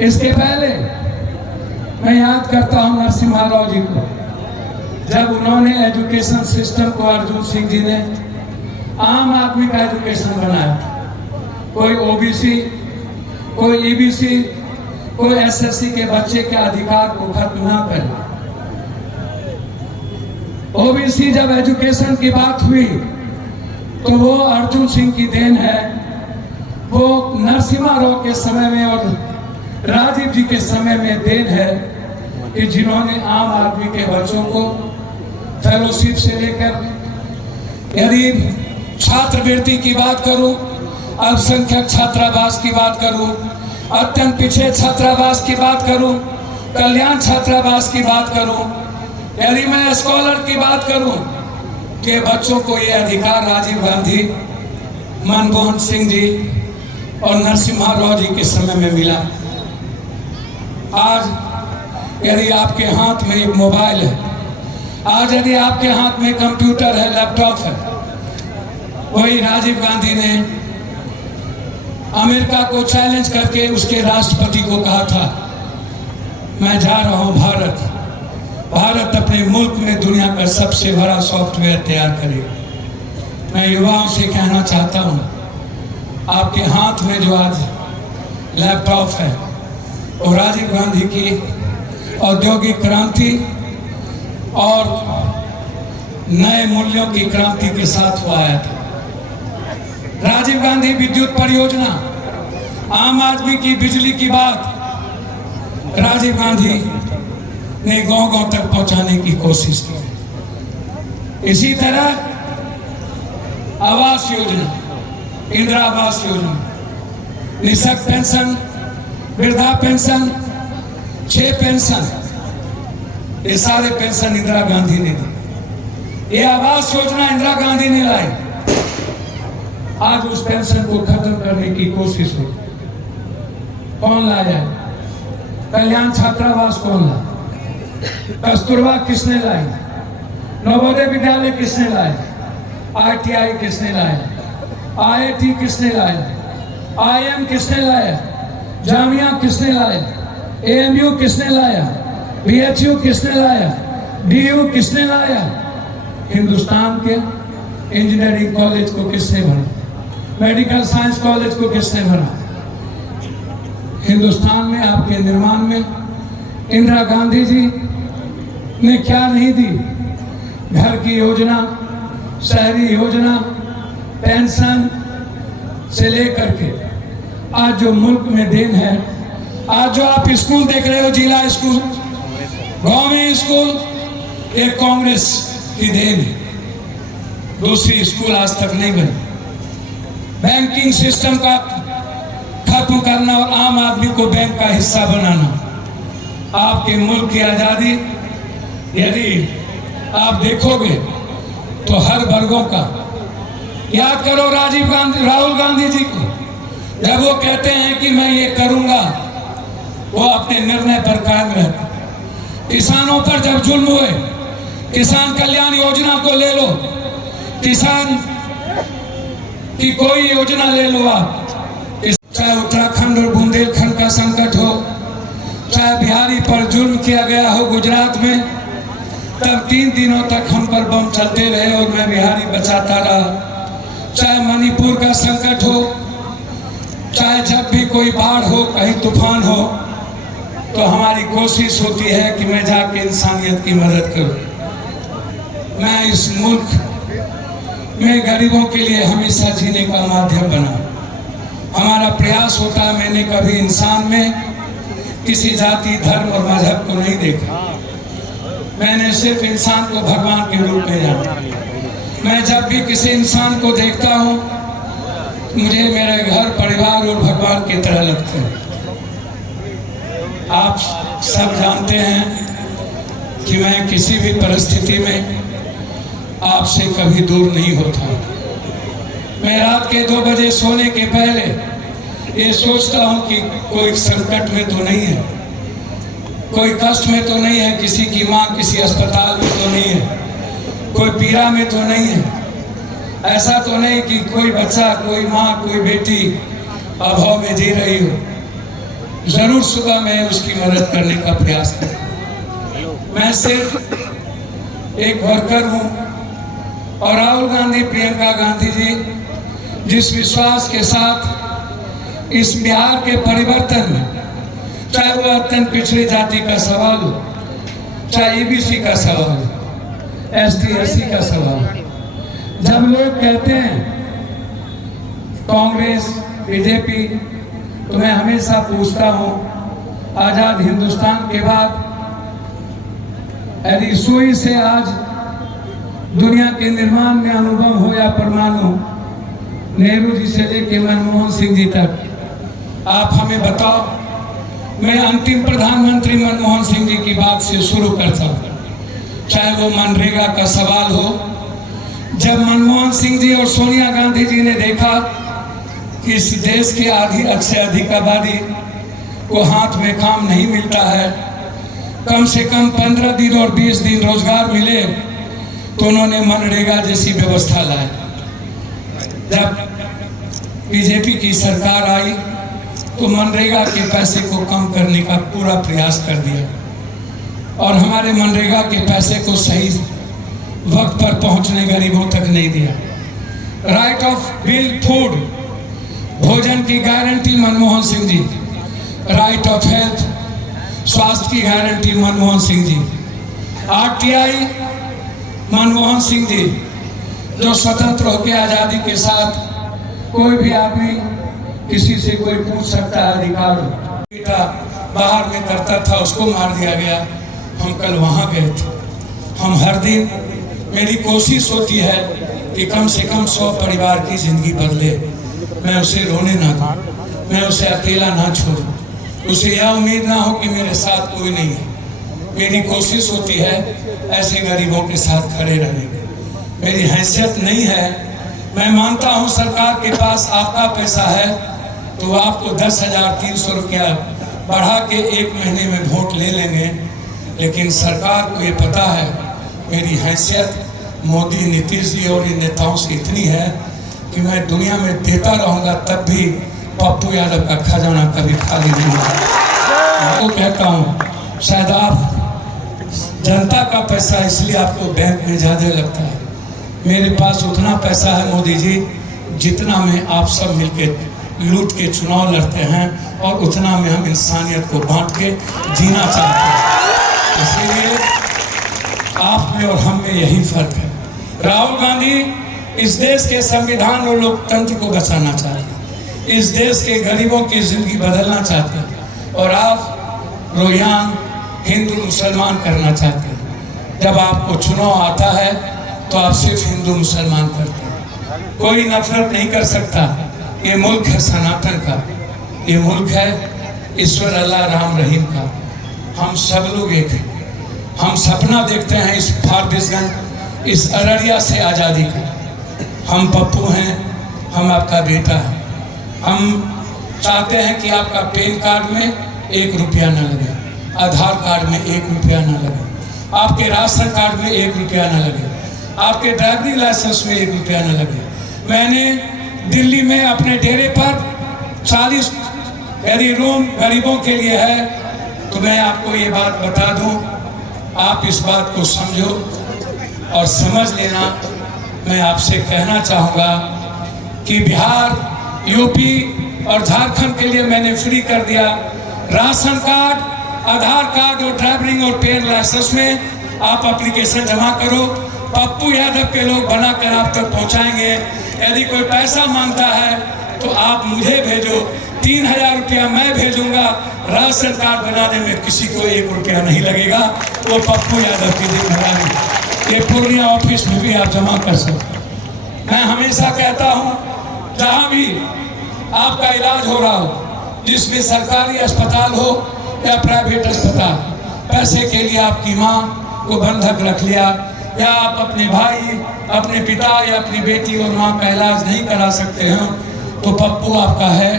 इसके पहले मैं याद करता हूं नरसिम्हा राव जी को, जब उन्होंने एजुकेशन सिस्टम को अर्जुन सिंह जी ने आम आदमी का एजुकेशन बनाया। कोई ओबीसी, कोई ईबीसी, कोई एसएससी के बच्चे के अधिकार को खत्म ना करे। ओबीसी जब एजुकेशन की बात हुई तो वो अर्जुन सिंह की देन है। वो नरसिम्हा राव के समय में और राजीव जी के समय में देन है कि जिन्होंने आम आदमी के बच्चों को फेलोशिप से लेकर, यदि छात्रवृत्ति की बात करूं, अल्पसंख्यक छात्रावास की बात करूं, अत्यंत पिछड़े छात्रावास की बात करूं, कल्याण छात्रावास की बात करूं, यदि मैं स्कॉलर की बात करूं, कि बच्चों को ये अधिकार राजीव गांधी, मनमोहन सिंह जी और नरसिम्हा राव जी के समय में मिला। आज यदि आपके हाथ में एक मोबाइल है, आज यदि आपके हाथ में कंप्यूटर है, लैपटॉप है, वही राजीव गांधी ने अमेरिका को चैलेंज करके उसके राष्ट्रपति को कहा था, मैं जा रहा हूं भारत, भारत अपने मुल्क में दुनिया का सबसे बड़ा सॉफ्टवेयर तैयार करेगा। मैं युवाओं से कहना चाहता हूं, आपके हाथ में जो आज लैपटॉप है वो राजीव गांधी की औद्योगिक क्रांति और नए मूल्यों की क्रांति के साथ हुआ आया था। राजीव गांधी विद्युत परियोजना, आम आदमी की बिजली की बात राजीव गांधी ने गांव-गांव तक पहुंचाने की कोशिश की। इसी तरह आवास योजना, इंदिरा आवास योजना, निःशक्त पेंशन, वृद्धा पेंशन, 6 पेंशन, ये सारे पेंशन इंदिरा गांधी ने दी। ये आवास योजना इंदिरा गांधी ने लाई। आज उस पेंशन को खत्म करने की कोशिश हो। कौन लाया? कल्याण छात्रावास कौन लाया? कस्तूरबा किसने लाई? नवोदय विद्यालय किसने लाए? आईटीआई किसने लाया? आईआईटी किसने लाया? आईएम किसने लाया? जामिया किसने लाया? एएमयू किसने लाया? बीएचयू किसने लाया? डीयू किसने लाया? हिंदुस्तान के इंजीनियरिंग कॉलेज को किसने भरा? मेडिकल साइंस कॉलेज को किसने भरा? हिंदुस्तान में आपके निर्माण में इंदिरा गांधी जी ने क्या नहीं दी? घर की योजना, शहरी योजना, पेंशन से लेकर के आज जो मुल्क में देन है, आज जो आप स्कूल देख रहे हो, जिला स्कूल, गांव में स्कूल, ये कांग्रेस की देन है। दूसरी स्कूल आज तक नहीं बनी। बैंकिंग सिस्टम का खत्म करना और आम आदमी को बैंक का हिस्सा बनाना, आपके मुल्क की आजादी यदि आप देखोगे तो हर वर्गों का, याद करो राजीव गांधी, राहुल गांधी जी को, जब वो कहते हैं कि मैं ये करूंगा, वो अपने निर्णय पर कायम रहते। किसानों पर जब जुल्म हुए, किसान कल्याण योजना को ले लो, किसान की कोई योजना ले लो आप, चाहे उत्तराखंड और बुंदेलखंड का संकट हो, चाहे बिहारी पर जुल्म किया गया हो गुजरात में, तब 3 दिनों तक हम पर बम चलते रहे और मैं बिहारी बचाता रहा। चाहे मणिपुर का संकट हो, चाहे जब भी कोई बाढ़ हो, कहीं तूफान हो, तो हमारी कोशिश होती है कि मैं जाके इंसानियत की मदद करूं। मैं इस मुल्क में गरीबों के लिए हमेशा जीने का माध्यम बना। हमारा प्रयास होता है, मैंने कभी इंसान में किसी जाति, धर्म और मजहब को नहीं देखा। मैंने सिर्फ इंसान को भगवान के रूप में जाना। मैं जब भी किसी इंसान को देखता हूँ, मुझे मेरे घर, परिवार और भगवान की तरह लगता है। आप सब जानते हैं कि मैं किसी भी परिस्थिति में आपसे कभी दूर नहीं होता। मैं रात के 2 बजे सोने के पहले ये सोचता हूँ कि कोई संकट में तो नहीं है, कोई कष्ट में तो नहीं है, किसी की माँ किसी अस्पताल में तो नहीं है, कोई पीड़ा में तो नहीं है। ऐसा तो नहीं कि कोई बच्चा, कोई माँ, कोई बेटी अभाव में जी रही हो, जरूर सुबह मैं उसकी मदद करने का प्रयास करूं। मैं सिर्फ एक वर्कर हूं और राहुल गांधी, प्रियंका गांधी जी जिस विश्वास के साथ इस बिहार के परिवर्तन में, चाहे वो अत्यंत पिछड़ी जाति का सवाल हो, चाहे ईबीसी का सवाल हो, एसटी एससी का सवाल, जब लोग कहते हैं कांग्रेस बीजेपी, तो मैं हमेशा पूछता हूं, आजाद हिंदुस्तान के बाद यदि सुई से आज दुनिया के निर्माण में अनुभव हो या परमाणु, नेहरू जी से लेकर मनमोहन सिंह जी तक, आप हमें बताओ। मैं अंतिम प्रधानमंत्री मनमोहन सिंह जी की बात से शुरू करता हूं, चाहे वो मनरेगा का सवाल हो। जब मनमोहन सिंह जी और सोनिया गांधी जी ने देखा कि इस देश की आधी से अधिक आबादी को हाथ में काम नहीं मिलता है, कम से कम 15 दिन और 20 दिन रोजगार मिले, तो उन्होंने मनरेगा जैसी व्यवस्था लाई। जब बीजेपी की सरकार आई तो मनरेगा के पैसे को कम करने का पूरा प्रयास कर दिया और हमारे मनरेगा के पैसे को सही वक्त पर पहुंचने गरीबों तक नहीं दिया। राइट ऑफ बिल फूड, भोजन की guarantee Manmohan Singh ji, right of health, स्वास्थ्य की गारंटी मनमोहन सिंह जी, आरटीआई मनमोहन सिंह जी, जो स्वतंत्र होकर आजादी के साथ कोई भी आदमी किसी से कोई पूछ सकता है अधिकार, बेटा बाहर में करता था उसको मार दिया गया। हम कल वहां गए थे। हम हर दिन, मेरी कोशिश होती है कि कम से कम 100 परिवार की जिंदगी बदले। मैं उसे रोने ना दूं, मैं उसे अकेला ना छोड़ूं, उसे यह उम्मीद ना हो कि मेरे साथ कोई नहीं है। मेरी कोशिश होती है ऐसे गरीबों के साथ खड़े रहने की। मेरी हैसियत नहीं है, मैं मानता हूं सरकार के पास आपका पैसा है तो आपको 10,300 रुपया बढ़ा के 1 महीने में वोट ले लेंगे, लेकिन सरकार को ये पता है मेरी हैसियत मोदी, नीतीश जी और इन नेताओं से इतनी है कि मैं दुनिया में देता रहूंगा, तब भी पप्पू यादव का खजाना कभी खाली नहीं होगा। तो कहता हूँ, शायद आप जनता का पैसा इसलिए आपको बैंक में ज्यादा लगता है, मेरे पास उतना पैसा है मोदी जी जितना में आप सब मिलकर लूट के चुनाव लड़ते हैं और उतना में हम इंसानियत को बांट के जीना चाहते हैं। इसलिए आप में और हम में यही फर्क है। राहुल गांधी इस देश के संविधान और लोकतंत्र को बचाना चाहते हैं, इस देश के गरीबों की जिंदगी बदलना चाहते हैं, और आप रोहिंग्या हिंदू मुसलमान करना चाहते हैं। जब आपको चुनाव आता है तो आप सिर्फ हिंदू मुसलमान करते हैं, कोई नफरत नहीं कर सकता। ये मुल्क है सनातन का, ये मुल्क है ईश्वर अल्लाह राम रहीम का। हम सब लोग एक हैं। हम सपना देखते हैं इस फारबिसगंज, इस अररिया से आज़ादी का। हम पप्पू हैं, हम आपका बेटा है। हम चाहते हैं कि आपका पैन कार्ड में 1 रुपया न लगे, आधार कार्ड में 1 रुपया न लगे, आपके राशन कार्ड में 1 रुपया न लगे, आपके ड्राइविंग लाइसेंस में 1 रुपया न लगे। मैंने दिल्ली में अपने डेरे पर 40 यदि रूम गरीबों के लिए है, तो मैं आपको ये बात बता दूं, आप इस बात को समझो और समझ लेना। मैं आपसे कहना चाहूँगा कि बिहार, यूपी और झारखंड के लिए मैंने फ्री कर दिया राशन कार्ड, आधार कार्ड और ड्राइविंग और पैन लाइसेंस में आप एप्लीकेशन जमा करो। पप्पू यादव के लोग बनाकर आप तक पहुंचाएंगे। यदि कोई पैसा मांगता है तो आप मुझे भेजो, 3000 रुपया मैं भेजूंगा। राशन कार्ड बनाने में किसी को 1 रुपया नहीं लगेगा, वो पप्पू यादव की जिम्मेदारी। ये पूर्णिया ऑफिस में भी आप जमा कर सकते। मैं हमेशा कहता हूँ, जहाँ भी आपका इलाज हो रहा हो, जिसमें सरकारी अस्पताल हो या प्राइवेट अस्पताल, पैसे के लिए आपकी माँ को बंधक रख लिया, या आप अपने भाई, अपने पिता या अपनी बेटी और माँ का इलाज नहीं करा सकते हैं, तो पप्पू आपका है।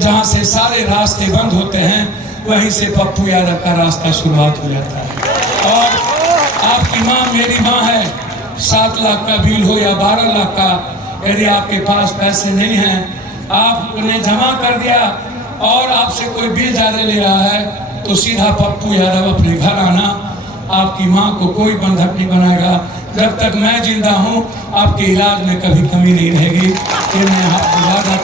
जहाँ से सारे रास्ते बंद होते हैं, वहीं से पप्पू यादव का रास्ता शुरुआत हो जाता है। और आपकी माँ मेरी माँ है। 7 लाख का बिल हो या 12 लाख का, यदि आपके पास पैसे नहीं हैं आपने जमा कर दिया और आपसे कोई बिल ज़्यादा ले रहा है तो सीधा पप्पू यादव अपने घर आना, आपकी माँ को कोई बंधक नहीं बनाएगा। जब तक मैं जिंदा हूँ आपके इलाज में कभी कमी नहीं रहेगी। ये मैं आपको वादा